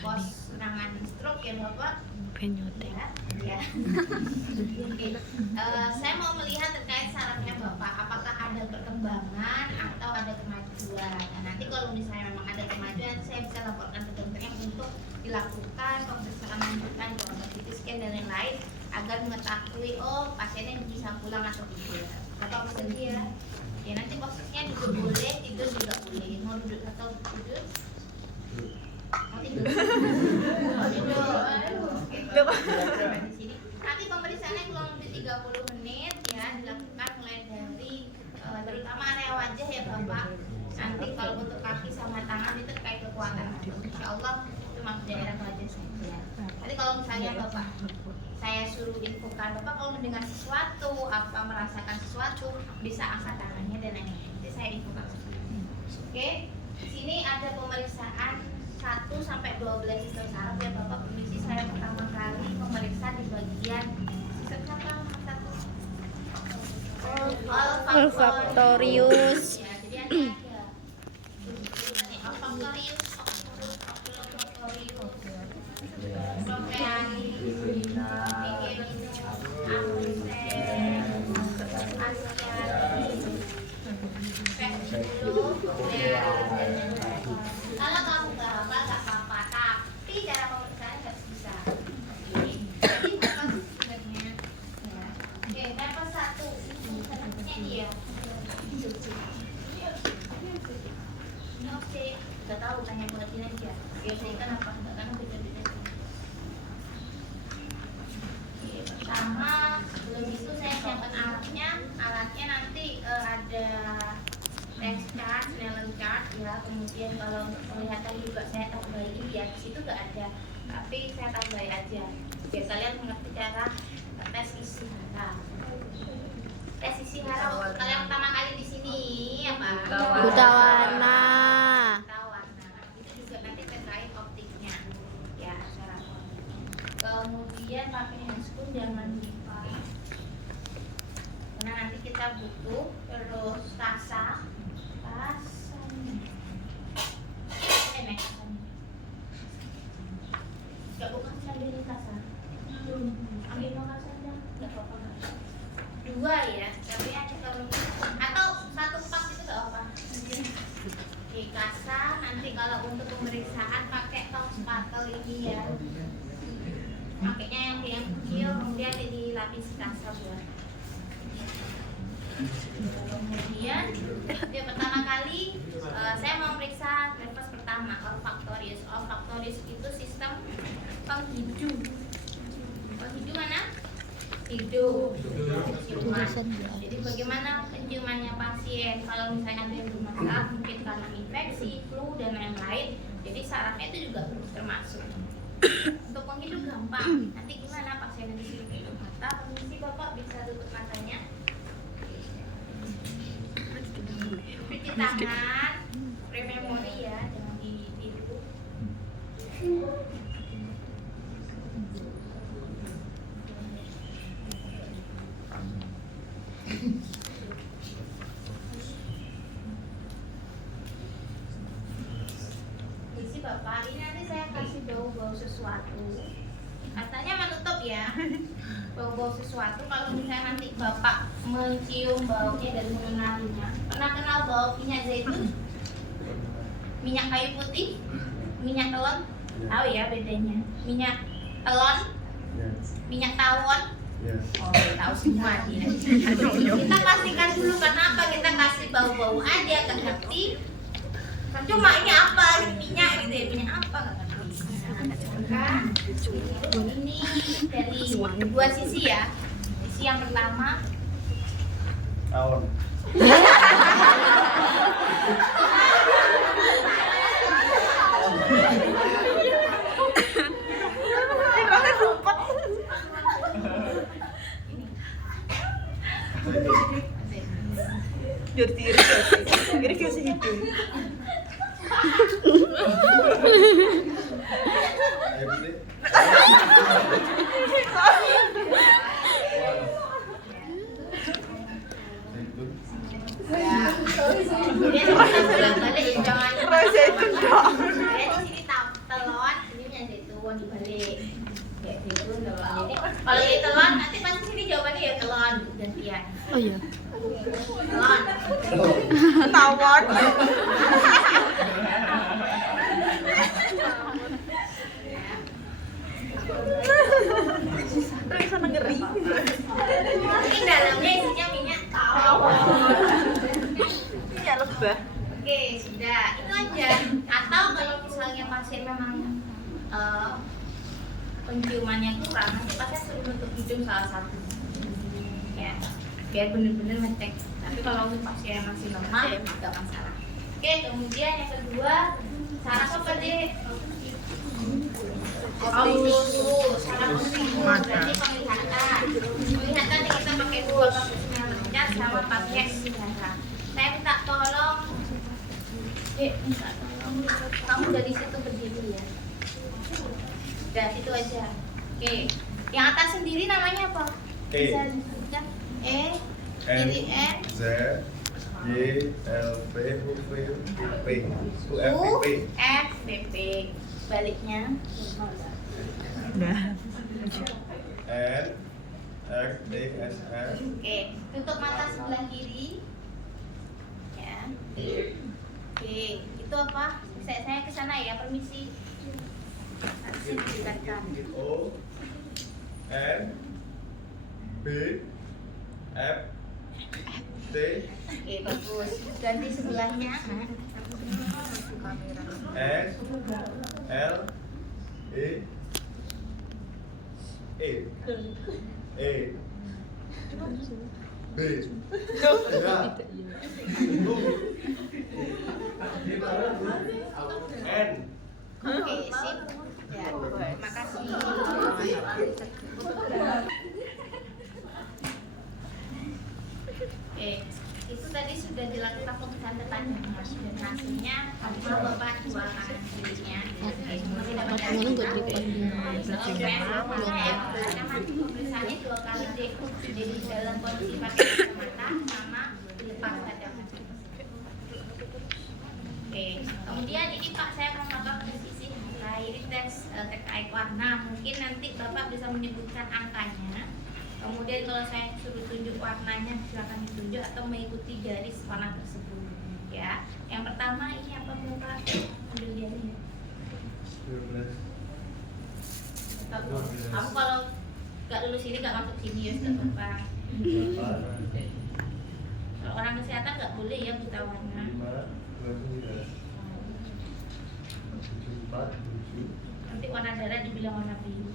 pos penanganan stroke ya Bapak. Ya. Oke. Saya mau melihat terkait sarafnya Bapak, apakah ada perkembangan atau ada kemajuan. Nah, nanti kalau misalnya memang ada kemajuan, saya bisa laporkan ke dokternya untuk dilakukan pemeriksaan lanjutan, CT scan dan lain-lain agar mengetahui pasiennya bisa pulang atau tidak. Bapak bersedia ya? Ya nanti posisinya duduk boleh, tidur juga boleh. Mau duduk atau tidur? Mau tidur? Mau tidur? Di sini. Nanti pemeriksaannya kurang lebih 30 menit ya, dilakukan mulai dari terutama area wajah ya Bapak. Nanti kalau untuk kaki sama tangan itu terkait kekuatan. Insya Allah cuma daerah wajah saja. Nanti kalau misalnya Bapak saya suruh infokan Bapak kalau mendengar sesuatu, apa merasakan sesuatu, bisa angkat tangannya dan lain-lain. Nanti saya infokan. Oke, di sini ada pemeriksaan 1 sampai 12 sistem saraf ya Bapak. Permisi, saya pertama kali memeriksa di bagian sistem saraf satu. Olfaktorius. Ya, jadi ada olfaktorius, kalau kamu nggak hafal nggak apa-apa, tapi cara pemeriksaannya nggak bisa. Jadi apa sih sebenarnya? Ya. Oke, level 1 ini dia. Ini oke, nggak tahu tanya buatin aja. Biasanya kan apa? Nggak kan beda-beda. Oke, pertama sebelum itu saya siapkan alatnya nanti ada text chart, Snellen chart ya. Kemudian kalau untuk penglihatan juga saya tambahin ya, di situ nggak ada, tapi saya tambahin aja biar kalian mengerti cara tes isi hara. Tes isi hara untuk kalian pertama kali di sini apa? Buta warna. Buta warna. Itu juga nanti terkait optiknya ya, cara kemudian pakai handscoon jangan lupa karena nanti kita butuh. Terus kasa nggak bukan sambil kasa, ambil kasa aja, nggak apa-apa. 2 ya, tapi ada kalau atau 1 pas itu nggak apa. Oke, kasa nanti kalau untuk pemeriksaan pakai tong spatel ini ya, pakainya yang kecil, kemudian dilapisi kasa buat. Kemudian yang pertama kali saya mau periksa nafas pertama, olfaktorius. Olfaktorius itu sistem penghidu. Penghidu mana? Hidung. Penciuman. Jadi bagaimana penciumannya pasien? Kalau misalnya ada yang bermasalah mungkin karena infeksi, flu dan lain-lain. Jadi sarafnya itu juga termasuk. Untuk penghidu gampang. Nanti gimana pasien di sini tutup mata? Permisi Bapak bisa tutup matanya. Cuci tangan, pre-memori ya, jangan ditiru. Isi Bapak, ini nanti saya kasih bau-bau sesuatu. Katanya menutup ya. Bau-bau sesuatu, kalau misalnya nanti Bapak mencium baunya dan mengenalinya. Pernah kenal bau minyak zaitun? Minyak kayu putih? Minyak telon? Tahu ya bedanya? Minyak telon? Minyak tawon? Oh, tahu semua dia. Kita pastikan dulu kenapa kita kasih bau-bau aja, kan ngerti? Cuma ini apa? Ini minyak gitu ya, minyak apa? Kan? Ini dari 2 sisi ya. Sisi yang pertama Tawon. Biar irigasi hidung. Kemudian kita bolak-balik jangan Rasa itu dong. di sini telon telepon dibalik kayak gitu. Jadi kalau ini telon nanti pasti sini jawabannya ya telon gantian. Oh iya. Telon. Tawon. Sama ngeri. Ini dalamnya isinya minyak tawon. Minyak lebah. Oke, sudah. Itu aja. Atau kalau misalnya pasien memang penciumannya kurang, nanti pasien suruh nutup hidung salah satu. Ya, biar benar-benar ngecek. Tapi kalau untuk pasien masih normal, nggak masalah. Oke, kemudian yang kedua, saraf apa deh? Saraf dulu. Berarti penglihatan. Penglihatan kita pakai dua kasusnya lencat sama pakai saraf. Saya minta tolong, minta tolong kamu dari situ berdiri ya. Udah situ aja. Oke. Yang atas sendiri namanya apa? Bisa disebutkan? Kiri N, Z Y L P U V P U F U P F B P. Baliknya. Nah. N X D S S. Oke, tutup mata sebelah kiri. Ya. Oke, itu apa? Saya ke sana ya, permisi. Nanti saya didekatkan. O N B F T. Oke, bagus. Ganti sebelahnya. S L E E E B enggak N. Oke, sip. Ya, makasih. Oke, itu tadi sudah dilakukan pemeriksaan depannya, Mas. Dan hasilnya apa Bapak dua kanan kirinya. Masih dapat Menunggu di pemeriksaannya dua kali deh. Jadi dalam kondisi pakai kacamata sama dilepas kacamata. Oke, kemudian ini Pak saya akan melakukan presisi ini tes terkait warna. Mungkin nanti Bapak bisa menyebutkan angkanya. Kemudian kalau saya suruh tunjuk warnanya silakan ditunjuk atau mengikuti garis warna tersebut. Ya, yang pertama ini apa Bapak? Ambil dia nih. 12. Kamu kalau nggak lulus ini nggak masuk sini ya sudah Bapak. Kalau orang kesehatan nggak boleh ya buta warna. 5, 29, 7, 4, 7, Nanti warna darah dibilang warna biru.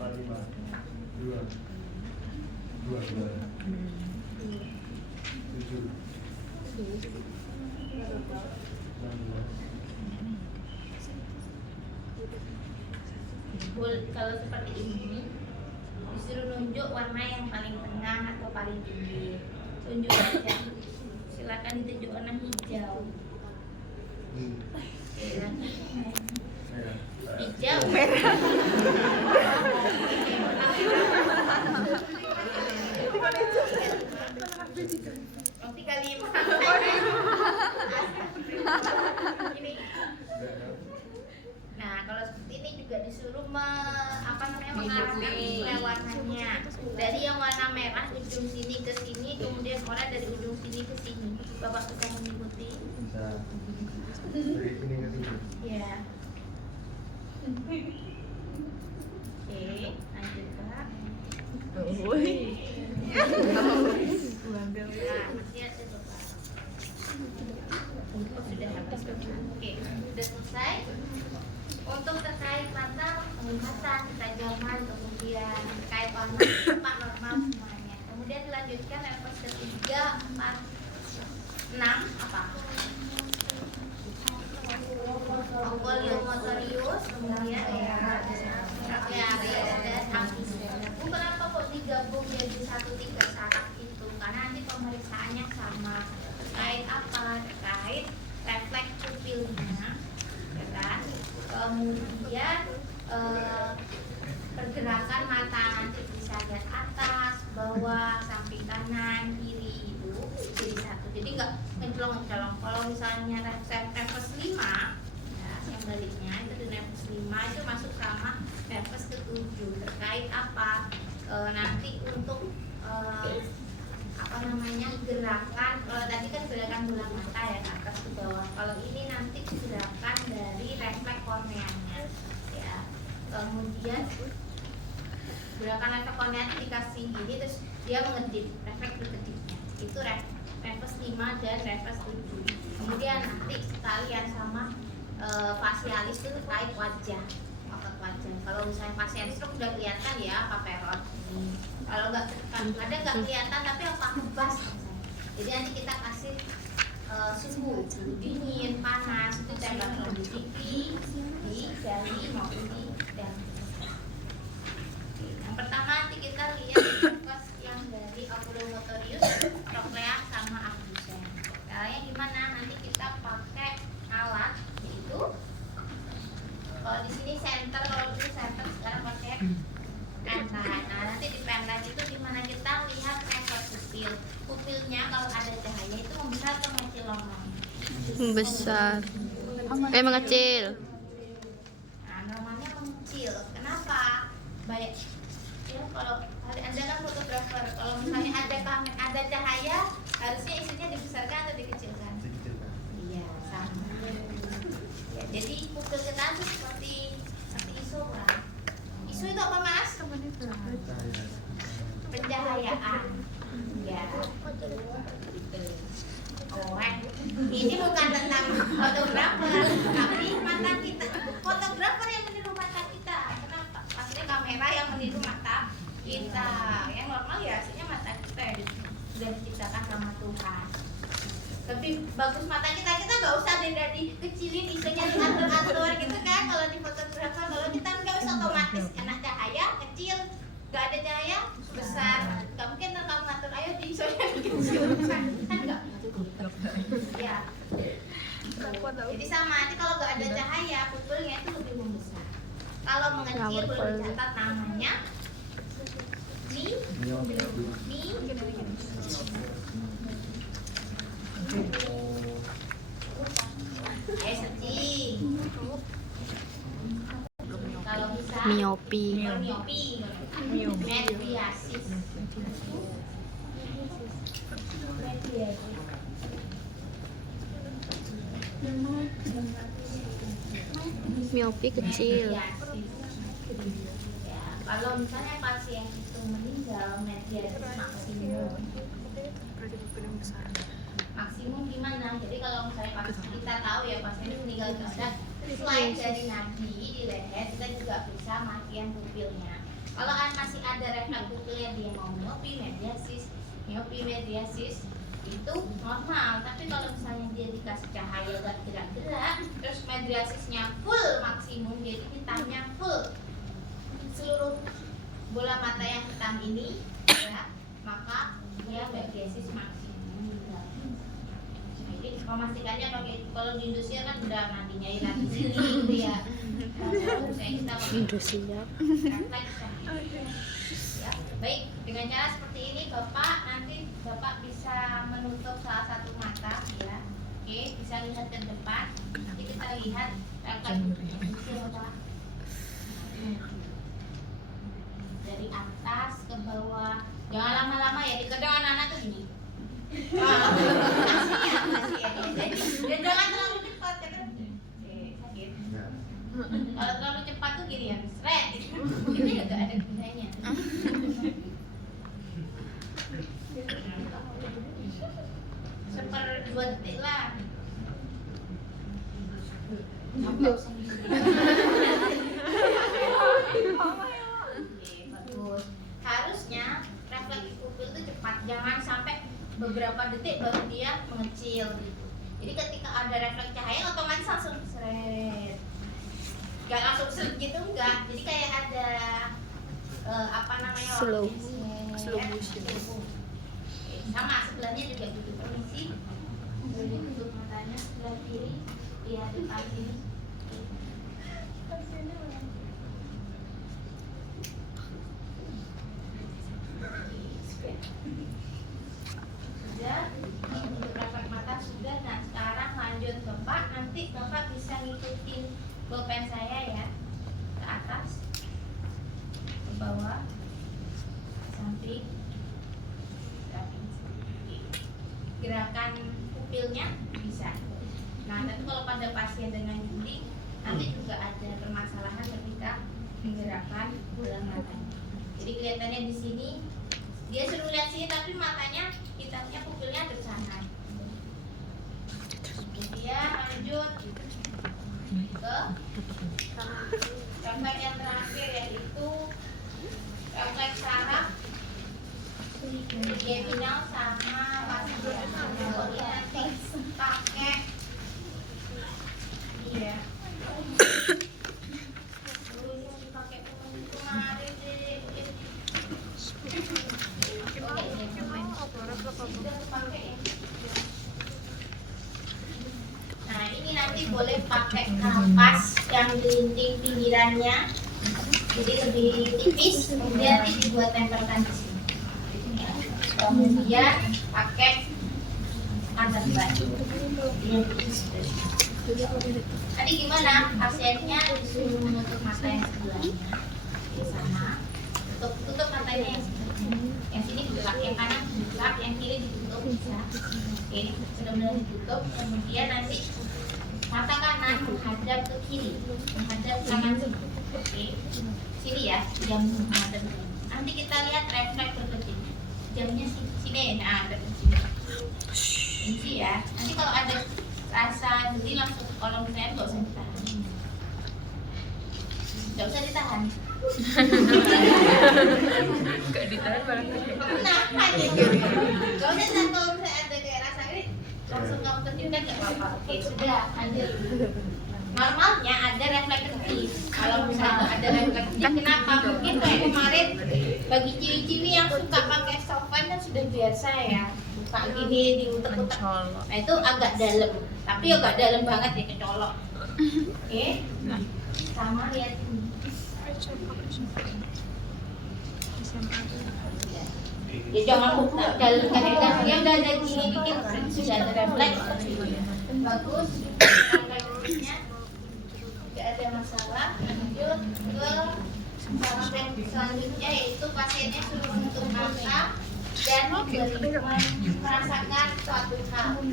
4, 5, 2, 2, 7, 16. Kalau seperti ini disuruh nunjuk warna yang paling tengah atau paling tinggi, tunjuk aja. Silakan ditunjuk warna hijau. Hijau. Merah. Nanti kali ini. Nah, kalau seperti ini juga disuruh mengarahkan warnanya dari yang warna merah ujung sini ke sini, kemudian orang dari ujung sini ke sini. Bapak bisa mengikuti? Bisa. Dari sini ke sini. Ya. Oke, lanjut Kak. Nah, masih ada Bapak. Oh, sudah habis Bapak. Oke, sudah selesai. Untuk terkait mata, penglihatan, ketajaman, kemudian terkait warna, Pak normal semuanya. Kemudian dilanjutkan level ketiga, 4, 6 apa? Okuliomotorius, kemudian dan akis. Kenapa kok digabung jadi 1-3 saraf itu? Karena nanti pemeriksaannya sama. Terkait apa? Terkait refleks pupilnya, ya kan? Kemudian pergerakan mata nanti bisa lihat atas, bawah, samping kanan, kiri itu jadi satu. Jadi nggak mencolong-mencolong. Kalau misalnya refleks 5, ya, yang baliknya itu di refleks 5 itu masuk sama refleks ke-7 terkait apa? Nanti untuk apa namanya gerakan, kalau tadi kan gerakan bola mata ya ke atas ke bawah, kalau ini nanti gerakan dari refleks korneanya ya. Kemudian gerakan refleks kornea dikasih gini terus dia mengedip, refleks berkedipnya itu refleks 5 dan refleks 7. Kemudian nanti sekalian sama fasialis itu terkait wajah, otot wajah. Kalau misalnya pasien stroke udah kelihatan ya apa perot ini. Kalau nggak kelihatan tapi apa kebas misalnya. Jadi nanti kita kasih suhu dingin, panas itu temperatur di pipi, di jari maupun di dahi. Yang pertama nanti kita lihat fokus yang dari oculomotorius, trochlea sama abdusen. Caranya gimana? Nanti kita pakai alat yaitu kalau di sini center, kalau dulu center sekarang pakai penlight. Nah nanti di penlight itu gimana kita lihat refleks pupil. Pupilnya kalau ada cahaya itu membesar atau mengecil normalnya? Membesar. Mengecil. Nah normalnya mengecil. Kenapa? Baik ya, kalau Anda kan fotografer, kalau misalnya ada cahaya harusnya isinya dibesarkan atau dikecilkan? Dikecilkan. Iya sama. Ya, jadi pupil kita tuh seperti isu lah. Isu itu apa mas? Pencahayaan. Ya. Oh, ini bukan tentang fotografer, tapi mata kita. Fotografer yang meniru mata kita. Kenapa? Maksudnya kamera yang meniru mata kita. Yang normal ya hasilnya mata kita ya sudah diciptakan sama Tuhan. Lebih bagus mata kita nggak usah dikecilin, isunya diatur-atur gitu kan. Kalau di fotografer, kalau kita nggak usah otomatis kena cahaya kecil, nggak ada cahaya besar, nggak mungkin kamu ngatur ayo di isunya dikecil kan nggak. Ya. Jadi sama, nanti kalau nggak ada cahaya pupilnya itu lebih membesar. Kalau mengecil boleh dicatat namanya searching. Kalau bisa Miopi. Medriasis. Miopi kecil. Ya, kalau misalnya pasien itu meninggal, mediasis maksimum gimana? Jadi kalau misalnya pasien kita tahu ya pasien itu meninggal karena selain dari nadi di leher, kita juga bisa makian pupilnya. Kalau masih ada refleks pupilnya dia mau miopi mediasis itu normal. Tapi kalau misalnya dia dikasih cahaya gak gerak-gerak, terus mediasisnya full maksimum, jadi hitanya full seluruh bola mata yang hitam ini, ya, maka dia mediasis maksimum. Jadi memastikannya pakai, kalau di Indonesia kan udah nantinya iran di sini gitu ya. Indonesia. Ya, baik, dengan cara seperti ini Bapak nanti Bapak bisa menutup salah satu mata ya. Oke, bisa lihat ke depan. Nanti kita lihat dari atas ke bawah. Jangan lama-lama ya, kadang anak-anak tuh gini. Masih ya. Jadi jangan terlalu cepat karena sakit. Kalau terlalu cepat tuh gini ya, seret. Itu juga ada gunanya. Seper 2 detik lah. Oke, bagus. Harusnya refleks pupil itu cepat, jangan sampai beberapa detik baru dia mengecil gitu. Jadi ketika ada refleks cahaya otomatis langsung seret. Gak langsung seret gitu enggak. Jadi kayak ada apa namanya? Slow motion. Sama sebelahnya juga gitu. Permisi. Boleh tutup matanya sebelah kiri. Lihat depan sini. Sudah, untuk refleks mata sudah. Nah sekarang lanjut Bapak, nanti Bapak bisa ngikutin bolpen saya ya, ke atas, ke bawah, samping, gerakan pupilnya bisa. Nah, tapi kalau pada pasien dengan juling nanti juga ada permasalahan ketika menggerakkan bola matanya. Jadi kelihatannya di sini dia suruh lihat sini tapi matanya hitamnya pupilnya ada di sana. Kemudian lanjut ke refleks yang terakhir yaitu refleks saraf trigeminal sama vasovagal. Nanti pakai iya. Dipakai kemarin Nah, ini nanti boleh pakai kapas yang dilinting pinggirannya, jadi lebih tipis. Kemudian nanti dibuat tempelkan di sini. Kemudian pakai atas baju. Tadi gimana? Pasiennya disuruh menutup mata yang sebelahnya di sana. Tutup matanya yang sebelahnya. Yang sini gelap, yang kanan gelap, yang kiri ditutup bisa. Oke, benar-benar ditutup. Kemudian nanti mata kanan menghadap ke kiri, menghadap kanan sini. Oke, sini ya, jam menghadap sini. Nanti kita lihat refleks berkecil. Jamnya sini, nah berkecil. Ini ya. Nanti kalau ada rasa jadi langsung ke kolom saya, nggak usah ditahan. Nggak usah ditahan. Gak ditahan barang. Kenapa gitu? Kalau misalnya kalau misalnya ada kayak rasa ini langsung kamu kecilkan nggak apa-apa. Oke, sudah lanjut. Normalnya ada refleks kecil. Kalau misalnya ada refleks kecil, kenapa? Mungkin kayak kemarin bagi ciwi-ciwi yang suka pakai softpan kan sudah biasa ya. Buka gini diutek-utek. Nah itu agak dalam, tapi agak dalam banget ya, kecolok. Oke, sama lihat ini. Ya jangan buka dalam kadang yang udah ada gini dikit sudah ada refleks bagus, refleksnya tidak ada masalah. Lanjut ke saraf yang selanjutnya yaitu pasiennya suruh menutup mata dan merasakan suatu hal.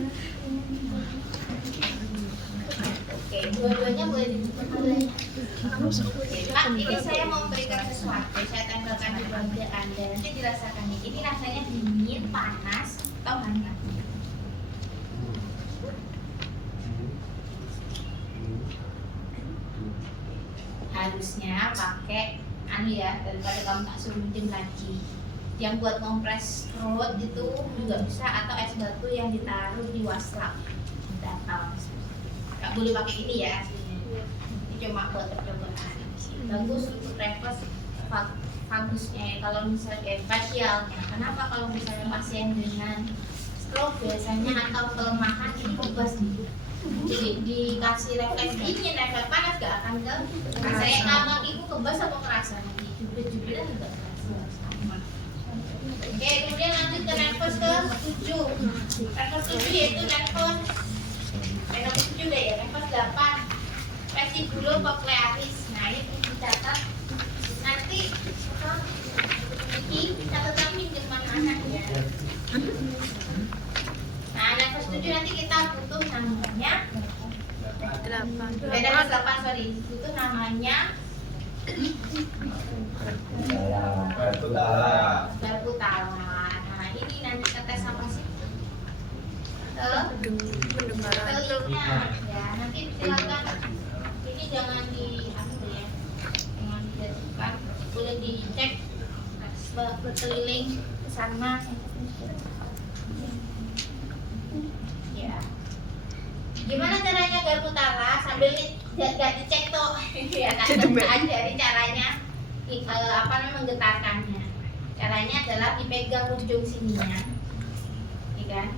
Oke, dua-duanya boleh ditutup dulu. Pak, ini saya mau memberikan sesuatu. Saya tempelkan di wajah Anda. Nanti dirasakan nih. Ini rasanya dingin, panas, atau hangat? Harusnya pakai ya, daripada kamu tak suruh minjem lagi. Yang buat kompres perut itu juga bisa, atau es batu yang ditaruh di waslap. Datal. Gak boleh pakai ini ya. Ini cuma buat percobaan. Bagus untuk refleks bagusnya ya. Kalau misalnya kayak facialnya, kenapa kalau misalnya pasien dengan stroke biasanya atau kelemahan ini kebas gitu. Jadi dikasih refleks dingin, refleks panas gak akan ke saya kamar itu kebas atau kerasa nanti jubir-jubiran juga kerasa sama. Oke, kemudian lanjut ke nafas ke 7. Nafas 7 yaitu nafas 7 deh ya, nafas 8 vestibulum cochlearis. Nah ini perlu dicatat nanti ini catatan pinjam anak ya. Nah nafas 7 nanti kita butuh namanya 8 sorry, butuh namanya garpu tawa. Nah ini nanti tes apa sih? Telingnya ya, nanti silakan ini jangan di ya, jangan dijatuhkan, boleh dicek berkeliling ke sana ya. Gimana caranya garpu tawa sambil gak dicek tuh ya kan, ajari caranya menggetarkannya. Caranya adalah dipegang ujung sininya ya kan.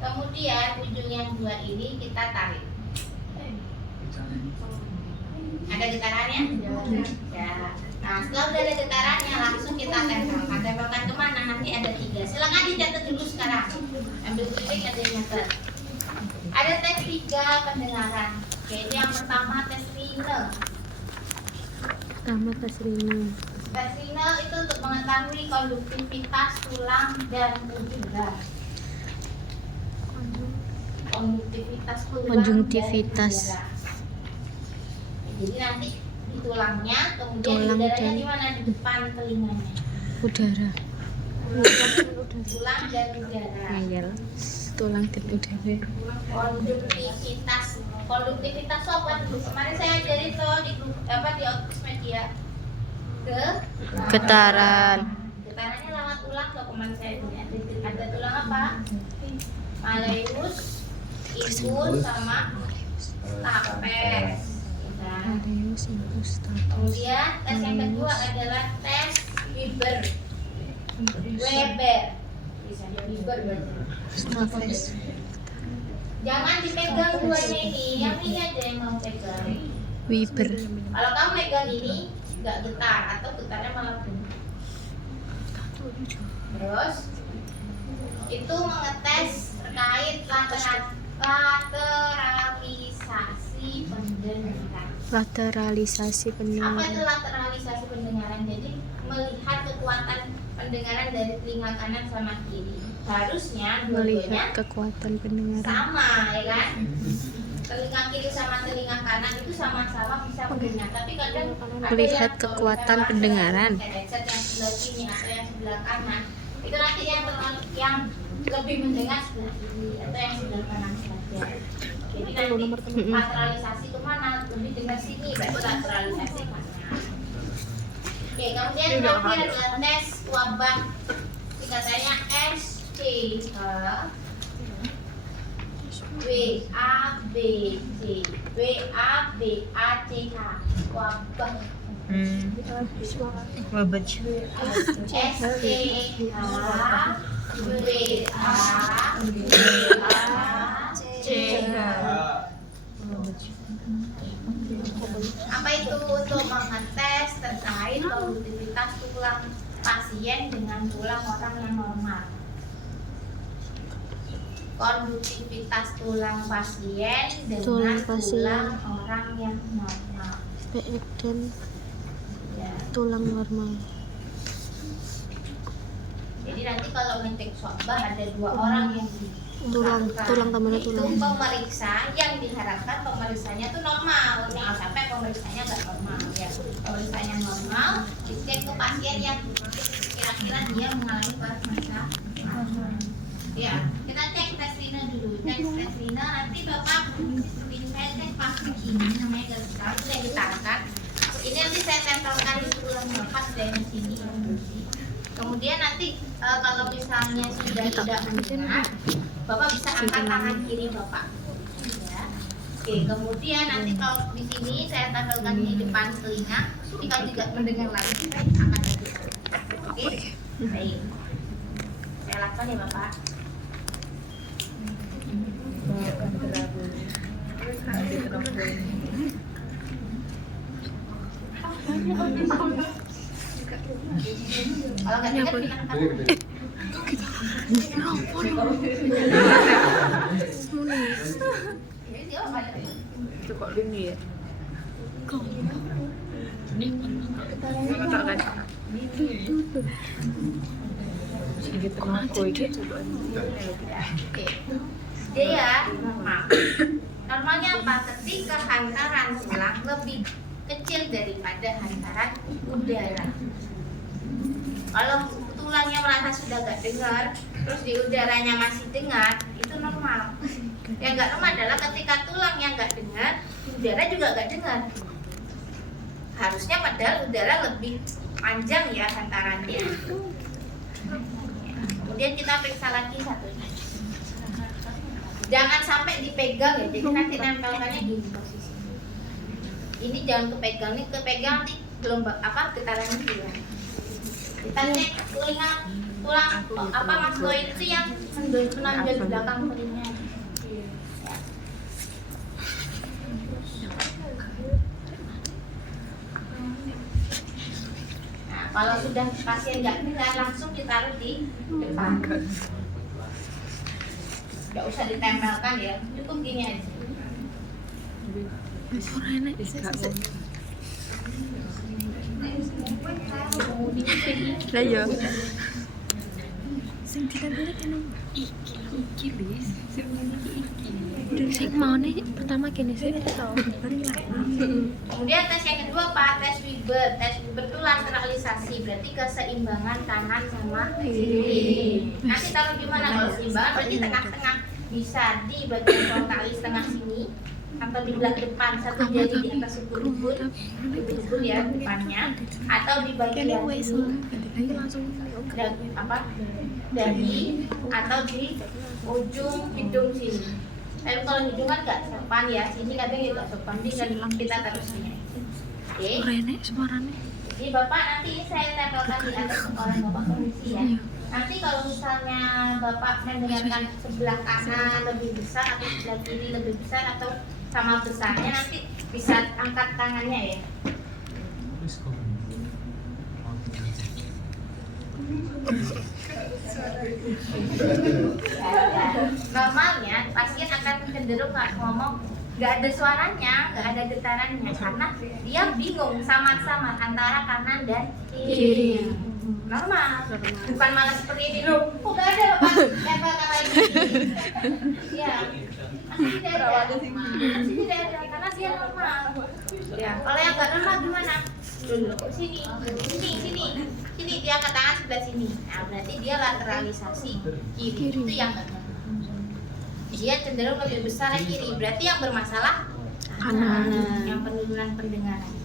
Kemudian ujung yang 2 ini kita tarik. Ada getarannya? Ya. Nah setelah udah ada getarannya langsung kita tempelkan. Tempelkan kemana? Nanti ada 3. Silakan dicatat dulu sekarang. Ambil keliling ada yang nyatet. Ada tes 3 pendengaran. Oke, ini yang pertama tes renal. Pertama tes renal. Tes renal itu untuk mengetahui konduktivitas tulang dan udara. Konduktivitas tulang Konjungtivitas. dan udara. Jadi nanti di tulangnya, kemudian Tulang udaranya dan- di mana? Di depan telinganya. Udara. Tulang dan udara. Ngeyel. Tulang dan udara. Konduktivitas. Konduktivitas apa? Kemarin saya ajarin tuh di grup di Output Media. Getaran. Getarannya lewat tulang tuh kemarin saya punya. Ada tulang apa? Malleus, infus sama stapes. Ya. Areus impus Kemudian tes yang kedua adalah tes Weber. Weber. Bisa Weber berarti. stapes. Jangan dipegang duanya ini, yang ini aja yang kamu pegang. Weber. Kalau kamu pegang ini, nggak getar atau getarnya malah bunyi. Terus itu mengetes terkait lateralisasi pendengaran. Lateralisasi Apa pendengaran. itu lateralisasi pendengaran? Jadi melihat kekuatan pendengaran dari telinga kanan sama kiri. Harusnya dua-duanya Melihat kekuatan pendengaran. sama, ya kan? Telinga kiri sama telinga kanan itu sama-sama bisa mendengar, tapi kadang ada Melihat yang kekuatan kalau pendengaran. misalnya headset yang sebelah kiri atau yang sebelah kanan, itu nanti yang lebih mendengar sebelah kiri atau yang sebelah kanan saja. Jadi nanti lateralisasi kemana? Lebih dengar sini, berarti lateralisasi kanan. Oke, kemudian terakhir adalah tes wabah. Singkatannya SCH. WABC. WABACH. Wabah. Wabah. SCH. Apa itu? Untuk mengetes terkait konduktivitas tulang pasien dengan tulang orang yang normal. Konduktivitas tulang pasien dengan Tulang pasien. tulang orang yang normal. PF dan Ya. tulang normal. Jadi nanti kalau ngecek swabah ada dua orang yang Tulang tambahnya itu tulang. pemeriksa yang diharapkan pemeriksanya itu normal, jangan sampai pemeriksanya nggak normal ya. Pemeriksanya normal, dicek ke pasien yang kira-kira dia mengalami masa. Ya, kita cek tes renal dulu. Tes renal nanti bapak seperti ini saya cek plastik ini namanya gagal sudah ditaruhkan. Ini nanti saya tempelkan di tulang bapak dari sini. Kemudian nanti kalau misalnya sudah tidak mendengar, bapak bisa angkat tangan kiri bapak. Ya. Oke, kemudian nanti kalau di sini saya tempelkan di depan telinga, jika tidak mendengar lagi, saya angkat lagi. Oke, baik. Saya lakukan ya bapak. Kalau nggak dengar kita angkat. Itu kok gini ya? Sedikit aku iki coba. Oke. Jadi ya, maaf. Normalnya apa? Ketika hantaran tulang lebih kecil daripada hantaran udara. Kalau tulangnya merasa sudah gak dengar, terus di udaranya masih dengar, itu normal. Yang gak normal adalah ketika tulangnya gak dengar, udara juga gak dengar. Harusnya padahal udara lebih panjang ya hantarannya. Kemudian kita periksa lagi satunya. Jangan sampai dipegang ya, jadi nanti nempelkannya gini posisi. Ini jangan kepegang, ini kepegang nanti gelombang getarannya hilang. Kita cek tulang mastoid itu yang menonjol di belakang telinga. Nah, kalau sudah pasien nggak dengar langsung ditaruh di depan. Nggak usah ditempelkan ya, cukup gini aja. Suaranya lah ya. Sing ditempeli kan iki wis. Sing Sing mau nih pertama gini sih. Kemudian tes yang kedua Pak, tes Weber. Tes Weber itu lateralisasi, berarti keseimbangan kanan sama kiri. Nanti taruh di mana kalau seimbangan? Berarti tengah-tengah, bisa di bagian frontalis tengah sini atau di belah depan, satu jari di atas ubun-ubun ya depannya, atau di bagian ini dan apa dahi atau di ujung hidung sini. Tapi kalau hidung kan nggak sopan ya, sini kadang juga sopan, jadi kan kita taruh sini. Oke. Suaranya. Jadi Bapak nanti saya tempelkan di atas kepala Bapak kondisi ya. Nanti kalau misalnya Bapak mendengarkan sebelah kanan lebih besar atau sebelah kiri lebih besar atau sama besarnya, nanti bisa angkat tangannya ya. Normalnya pasien akan cenderung nggak ngomong, nggak ada suaranya, nggak ada getarannya karena dia bingung samar-samar antara kanan dan kiri. Normal, bukan malah seperti ini loh. Kok nggak ada Pak? Tempelkan lagi. Iya, masih tidak ada, masih tidak ada karena dia normal. Ya, kalau yang nggak normal gimana? Dulu sini, sini dia angkat tangan sebelah sini. Nah, berarti dia lateralisasi kiri itu yang nggak normal. Dia cenderung lebih besar yang kiri, berarti yang bermasalah kanan, yang penurunan pendengaran.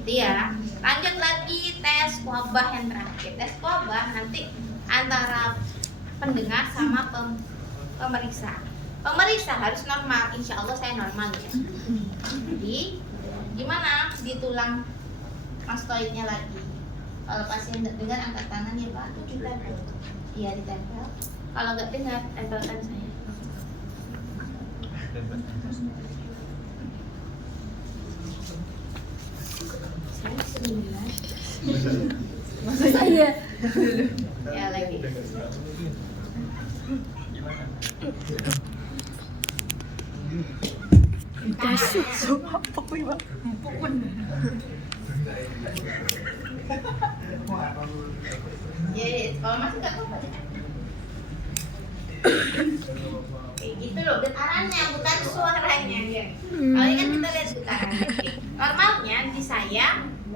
Gitu ya. Lanjut lagi tes wabah yang terakhir. Tes wabah nanti antara pendengar sama pemeriksa. Pemeriksa harus normal, insya Allah saya normal ya. Jadi gimana di tulang mastoidnya lagi? Kalau pasien nggak dengar angkat tangan ya Pak, itu ditempel. Iya ditempel. Kalau nggak dengar tempelkan saya. masa saya Ya lagi. Yes, kalau masih nggak apa-apa. Kayak gitu loh, getarannya bukan suaranya ya. Kalau ini kan kita lihat getarannya. Normalnya di saya,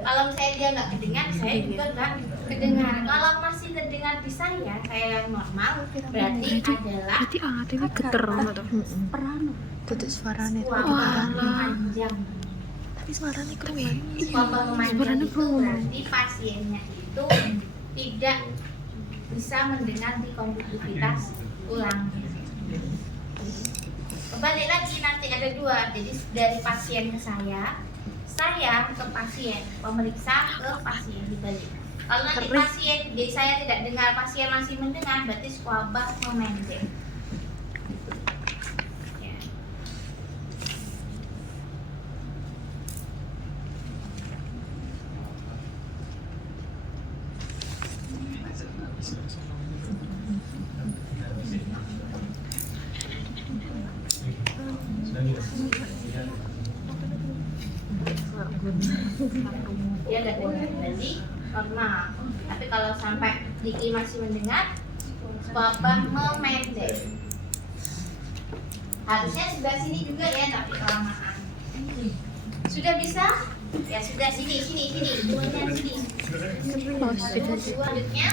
kalau misalnya dia nggak kedengar, saya juga nggak kedengar. Kalau masih terdengar di saya yang normal, berarti adalah Berarti alatnya geter tuh. Tutup suaranya. wabah memanjang. Tapi suaranya keren. Wabah memanjang Suaranya itu keren. berarti pasiennya itu tidak bisa mendengar di konduktivitas tulang. Kembali lagi nanti ada dua, jadi dari pasien ke saya ke pasien, pemeriksa ke pasien dibalik. Kalau nanti pasien, jadi saya tidak dengar, pasien masih mendengar, berarti wabah memendek. Ya. Dia nggak dengar, berarti normal. Tapi kalau sampai Diki masih mendengar, wabah memendek. Harusnya sebelah sini juga ya, tapi kelamaan. Sudah bisa? Ya sudah, sini. Duanya sini. Selanjutnya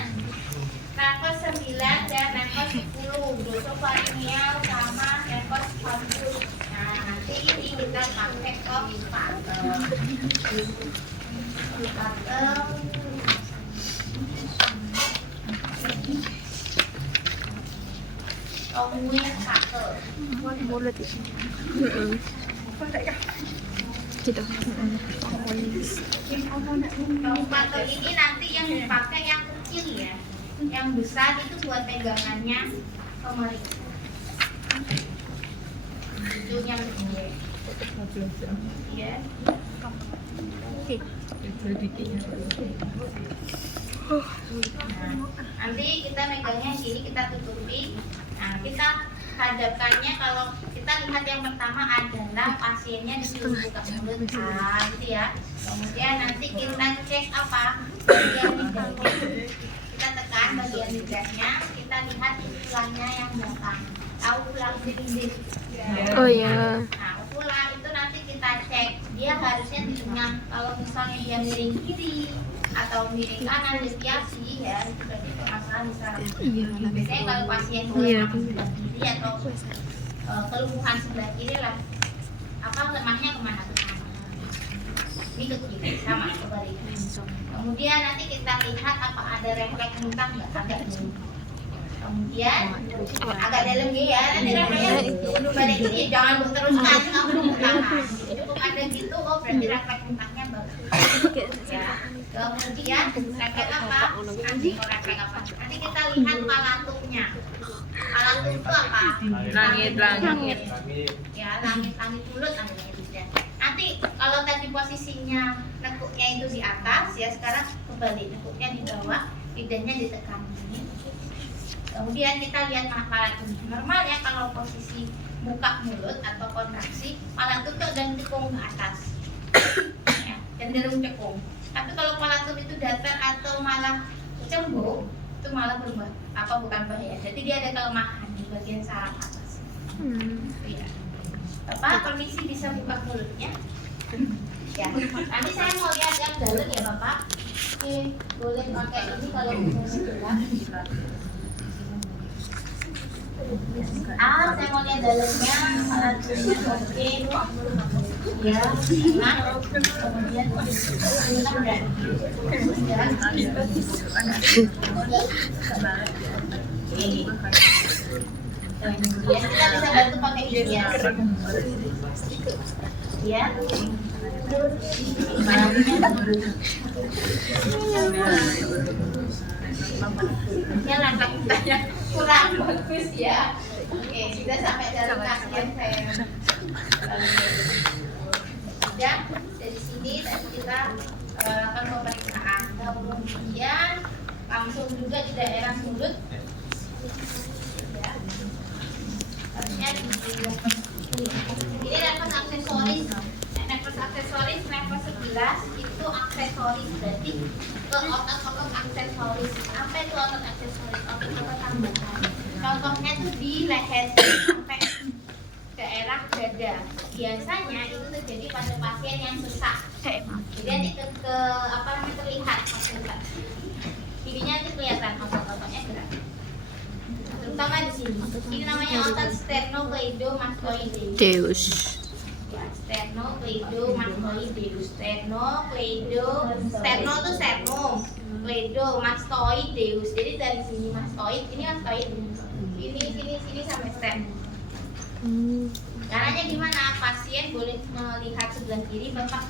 nafas 9 dan nafas 10. Glosofaringeal sama nafas 40. Nah, nanti ini kita pakai patel. Mulut itu. Gitu. Patel ini nanti yang dipakai yang kecil ya. Yang besar itu buat pegangannya pemeriksa. Itu yang kecil. Iya. Nanti kita megangnya sini, kita tutupi. Nah, kita hadapkannya kalau kita kita lihat yang pertama adalah pasiennya disuruh buka mulut, gitu ya. Kemudian nanti kita cek apa bagian lidahnya, kita tekan bagian lidahnya, kita lihat tulangnya yang belakang. Tahu tulang dinding? Oh ya. Nah, tulang itu nanti kita cek dia harusnya di tengah. Kalau misalnya dia miring kiri atau miring kanan deviasi ya, itu berarti permasalahan di saraf. Biasanya kalau pasien sebelah kiri atau kelumpuhan sebelah kiri lah, apa lemahnya kemana ke kanan, ini ke kiri sama sebaliknya. Kemudian nanti kita lihat apa ada refleks muntah nggak, agak dalam. Kemudian agak dalam ya, nanti refleksnya pada gini, jangan teruskan kamu muntah. Cukup ada gitu, oh berarti refleks muntahnya bagus. Ya. Kemudian refleks apa? Nanti refleks apa? Nanti kita lihat palatuknya. Palatuk itu apa? Langit. Ya, langit mulut namanya juga. Nanti kalau tadi posisinya nekuknya itu di atas, ya sekarang kembali nekuknya di bawah, lidahnya ditekan ini. Kemudian kita lihat palatuk. Normal ya kalau posisi buka mulut atau kontraksi, palatuk itu dan cekung ke atas. Ya, cenderung cekung. Tapi kalau palatuk itu datar atau malah cembung, itu malah berubah bukan bahaya. Jadi dia ada kelemahan di bagian saraf atas. Ya. Bapak permisi bisa buka mulutnya. Ya. Nanti saya mau lihat yang dalam ya Bapak. Oke, boleh pakai ini kalau misalnya gelap. Saya mau lihat dalamnya, palatuknya oke. Ya, nah, kemudian kemudian kita bisa bantu pakai ini ya. Ya. Yang langkah kitanya kurang bagus ya. Oke, sudah sampai dalam kasihan saya. Dan dari sini tadi kita lakukan pemeriksaan. Kemudian langsung juga di daerah mulut. Ya. Harusnya ini nafas aksesoris. Nafas aksesoris, nafas 11 itu aksesoris, berarti ke otot-otot aksesoris. Apa itu otot aksesoris? Otot-otot tambahan. Contohnya tuh di leher sampai daerah dada. Biasanya itu terjadi pada pasien yang sesak. Jadi nanti ke apa namanya terlihat sesak. Ininya itu kelihatan otot-ototnya gerak. Terutama di sini. Ini namanya otot sternocleidomastoideus. Ya, sternocleidomastoideus. Sterno itu sternum. Cleidomastoideus. Jadi dari sini mastoid, ini mastoid. Sini sampai sternum. Caranya gimana? Pasien boleh melihat sebelah kiri, Bapak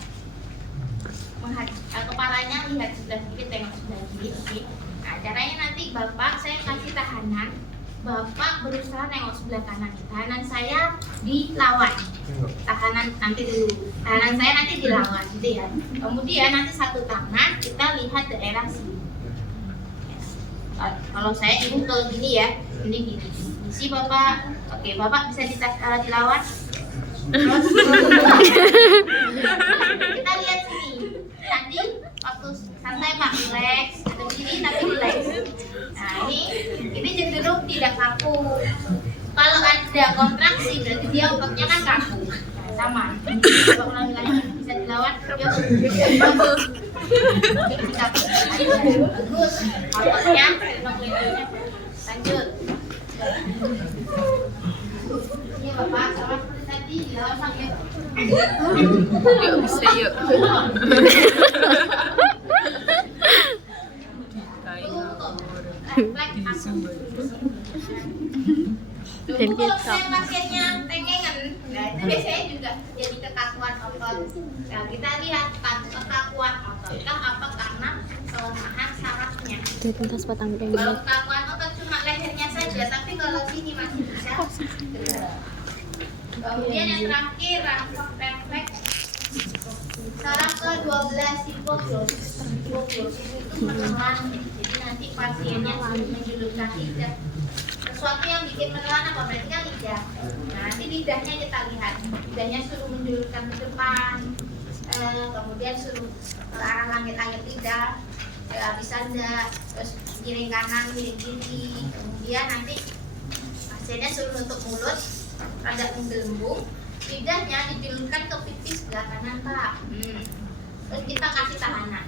kepalanya lihat sebelah kiri, tengok sebelah kiri. Oke. Nah, caranya nanti Bapak saya kasih tahanan, Bapak berusaha nengok sebelah kanan. Tahanan saya dilawan. Tahanan nanti dulu. Tahanan saya nanti dilawan, gitu ya. Kemudian nanti satu tangan kita lihat daerah sini. Kalau saya ini kalau gini ya, ini gini. Si Bapak, oke, Bapak bisa dilawan. Terus kita lihat sini. Tadi waktu santai Pak, relax, atau gini tapi relax. Nah ini cenderung tidak kaku. Kalau ada kontraksi berarti dia ototnya kan kaku. Nah, sama. Coba ulangi lagi, bisa dilawan. Yuk. Bagus. Ototnya, lanjut. Ini Bapak sama seperti tadi dilawan sampai. Yuk bisa yuk. Dulu kalau saya pasiennya tengengan, nah itu biasanya juga jadi kekakuan otot. Nah kita lihat kekakuan otot kan apa karena kelemahan sarafnya. Kalau kekakuan otot cuma lehernya saja, tapi kalau sini masih bisa. Kemudian yang terakhir refleks saraf ke-12 hipoglosis. Hipoglosis itu menelan, jadi nanti pasiennya menjulurkan lidah. Sesuatu yang bikin menelan apa berarti kan lidah. Nah, nanti di lidahnya kita lihat, lidahnya suruh menjulurkan ke depan, kemudian suruh ke arah langit-langit lidah, bisa enggak, terus miring kanan, miring kiri, kemudian nanti hasilnya suruh nutup mulut, rada menggelembung, lidahnya dijulurkan ke pipi sebelah kanan Pak. Terus kita kasih tahanan.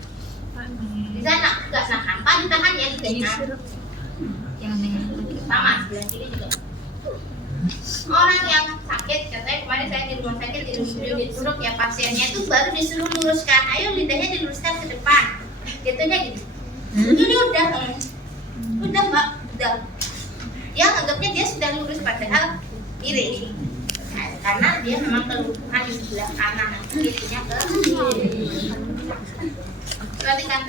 Bisa nggak nahan, Pak ditahan ya lidahnya. Sama sebelah kiri juga. Orang yang sakit, katanya kemarin saya di rumah sakit duduk ya, pasiennya itu baru disuruh luruskan, ayo lidahnya diluruskan ke depan, gitunya gitu. Ini udah Mbak, udah. Dia anggapnya dia sudah lurus padahal miring. Nah, karena dia memang kelumpuhan di sebelah kanan, kirinya ke kiri. Perhatikan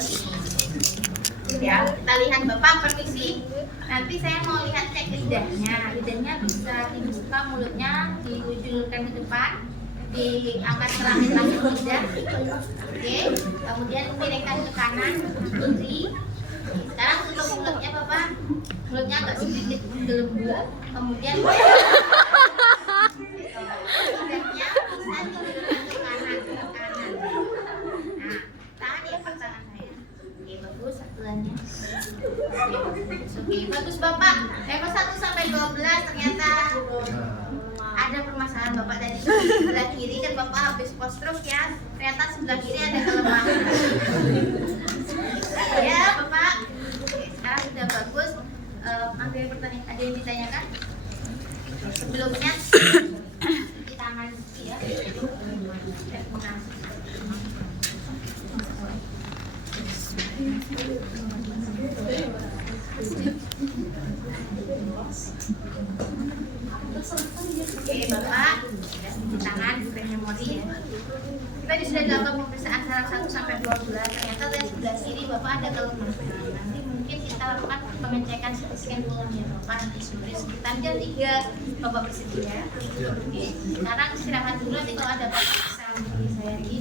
ya, kita lihat Bapak, permisi. Nanti saya mau lihat cek lidahnya. Lidahnya bisa dibuka, mulutnya dijulurkan ke depan, diangkat ke langit-langit lidah. Oke, kemudian miringkan ke kanan, kiri. Sekarang tutup mulutnya Bapak. Mulutnya agak sedikit gelembung. Kemudian lidahnya bisa dijulurkan ke kanan, Nah, tahan ya Pak, tangan saya. Oke, bagus sebelahnya. Oke, bagus Bapak. Level 1 sampai 12 ternyata ada permasalahan Bapak tadi sebelah kiri kan Bapak habis post stroke ya. Ternyata sebelah kiri ada kelemahan. Ya Bapak. Oke, sekarang sudah bagus. Ada yang ditanyakan? Sebelumnya di tangan ya. Terima kasih. Oke Bapak, sudah cuci tangan, bukan memori ya. Kita sudah dilakukan pemeriksaan saraf 1 sampai 12. Ternyata dari sebelah kiri Bapak ada kelemahan. Nanti mungkin kita lakukan pengecekan CT scan ulang ya Bapak, nanti sore sekitar jam 3 Bapak bersedia. Oke, sekarang istirahat dulu, nanti kalau ada Bapak bisa hubungi saya di